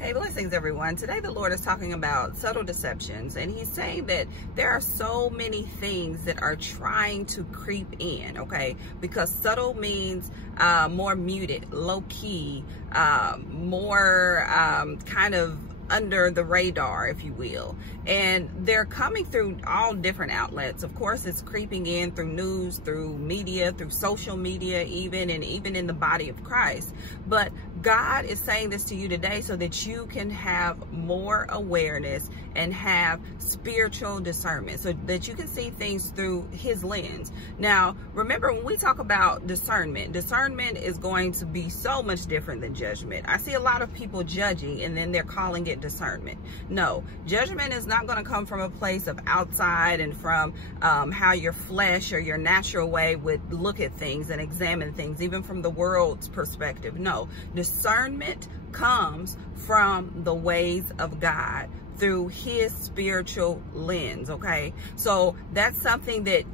Hey, blessings everyone. Today the Lord is talking about subtle deceptions, and he's saying that there are so many things that are trying to creep in, okay? Because subtle means more muted, low-key, more kind of under the radar, if you will. And they're coming through all different outlets. Of course, it's creeping in through news, through media, through social media, even in the body of Christ. But God is saying this to you today so that you can have more awareness and have spiritual discernment, so that you can see things through his lens. Now, remember, when we talk about discernment is going to be so much different than judgment. I see a lot of people judging and then they're calling it discernment. No, judgment is not going to come from a place of outside and from how your flesh or your natural way would look at things and examine things, even from the world's perspective. No, discernment comes from the ways of God through his spiritual lens, okay? So that's something that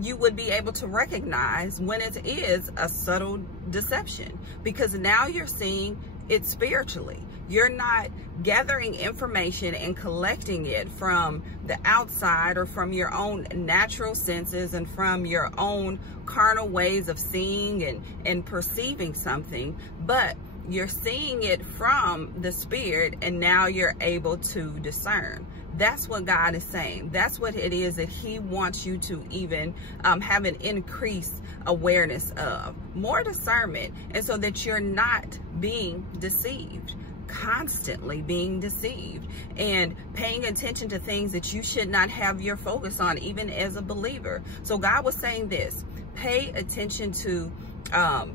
you would be able to recognize when it is a subtle deception, because now you're seeing it spiritually. You're not gathering information and collecting it from the outside or from your own natural senses and from your own carnal ways of seeing and perceiving something, but you're seeing it from the Spirit, and now you're able to discern. That's what God is saying. That's what it is that he wants you to even have an increased awareness of. More discernment, and so that you're not being deceived, constantly being deceived and paying attention to things that you should not have your focus on, even as a believer. So God was saying this: pay attention to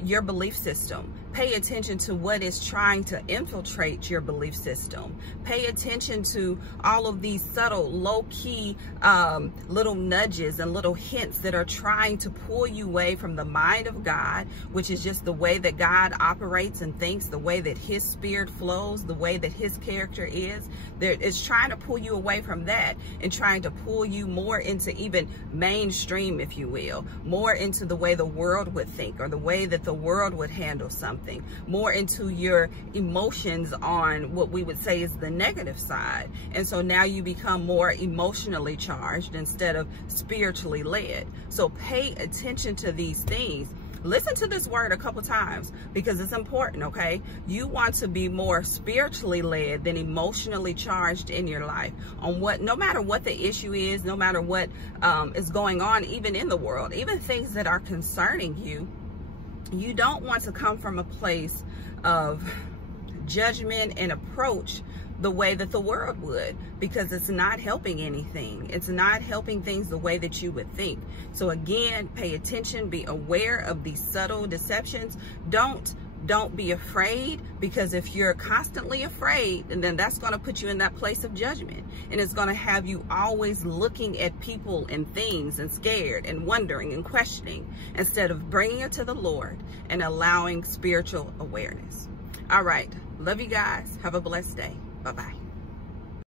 your belief system. Pay attention to what is trying to infiltrate your belief system. Pay attention to all of these subtle, low-key little nudges and little hints that are trying to pull you away from the mind of God, which is just the way that God operates and thinks, the way that his Spirit flows, the way that his character is. It's trying to pull you away from that and trying to pull you more into even mainstream, if you will, more into the way the world would think or the way that the world would handle something, more into your emotions on what we would say is the negative side. And so now you become more emotionally charged instead of spiritually led. So pay attention to these things. Listen to this word a couple times, because it's important, okay? You want to be more spiritually led than emotionally charged in your life on no matter what the issue is, no matter what is going on, even in the world, even things that are concerning you. You don't want to come from a place of judgment and approach the way that the world would, because it's not helping anything. It's not helping things the way that you would think. So again, pay attention, be aware of these subtle deceptions. Don't be afraid, because if you're constantly afraid, and then that's going to put you in that place of judgment, and it's going to have you always looking at people and things and scared and wondering and questioning, instead of bringing it to the Lord and allowing spiritual awareness. All right. Love you guys. Have a blessed day. Bye-bye.